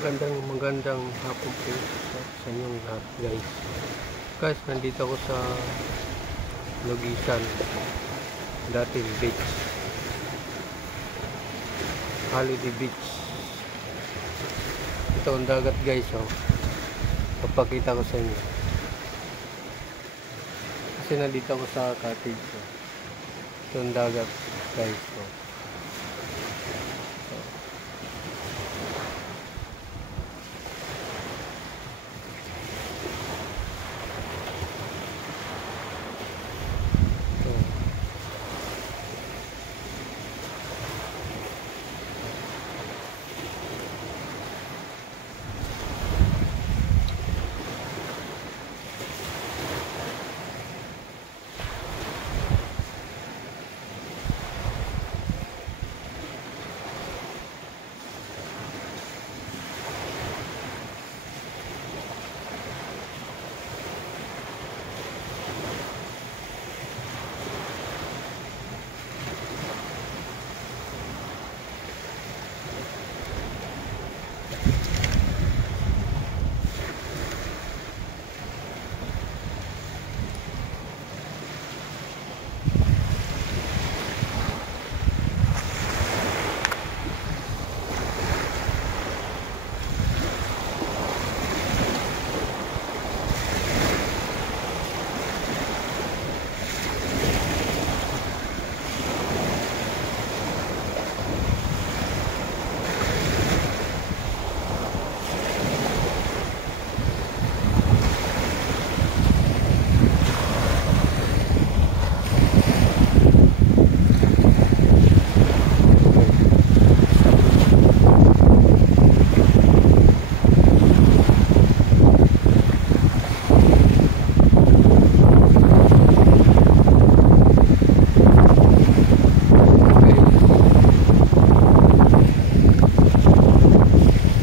Magandang hapon po sa inyong lahat, guys. Guys, nandito ako sa Logisan, dating beach, Holiday Beach. Ito ang dagat, guys. Papakita ko sa inyo kasi nandito ako sa cottage. Ito ang dagat, guys.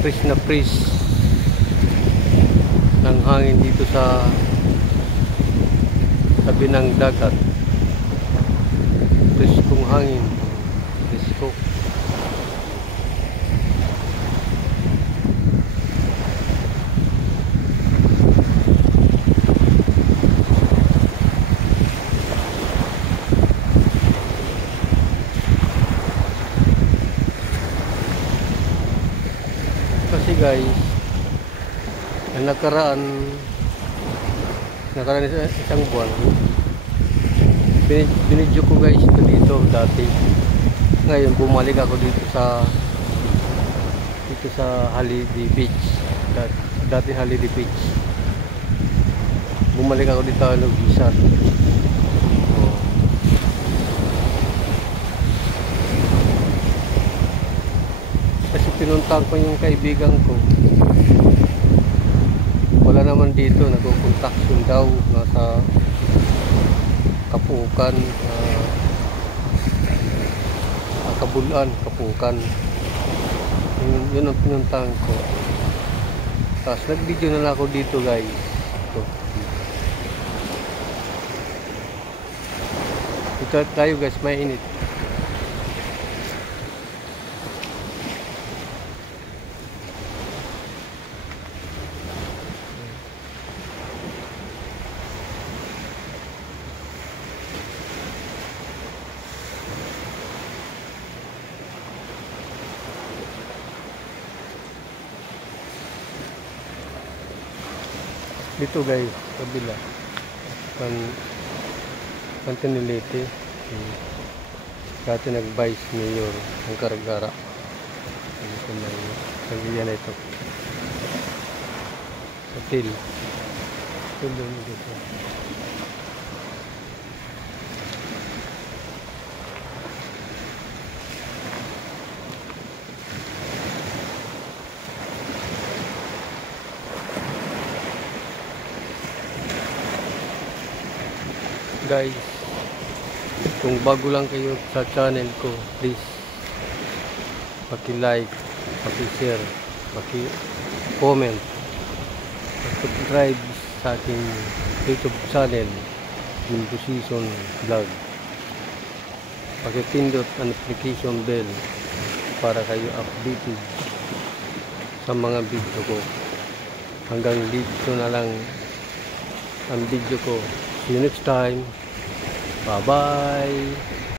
Fresh na fresh ng hangin dito sa tabi ng dagat. Fresh kong hangin, fresh ko. Kasi guys, ang nakaraan isang buwan, binidyo ko guys ito dito dati. Ngayon bumalik ako dito sa Holiday Beach, dati Holiday Beach. Bumalik ako dito sa Logisan. Kasi pinuntahan ko yung kaibigan ko, wala naman dito, nagko-construction daw, nasa Kapukan, Kabulan, Kapukan. Yun ang pinuntahan ko. Tapos nag-video na lang ako dito, guys. Dito tayo, guys, may init. Dito guys, kabila Pantinilite, dati nag-vice mayor ng Karagara. Dito na yan ito hotel dito. Guys, kung bago lang kayo sa channel ko, please paki-like, paki-share, paki-comment, paki-subscribe sa aking YouTube channel, Imposition Vlog. Paki-pindot ang notification bell para kayo updated sa mga video ko. Hanggang dito na lang ang video ko. See you next time. Bye bye.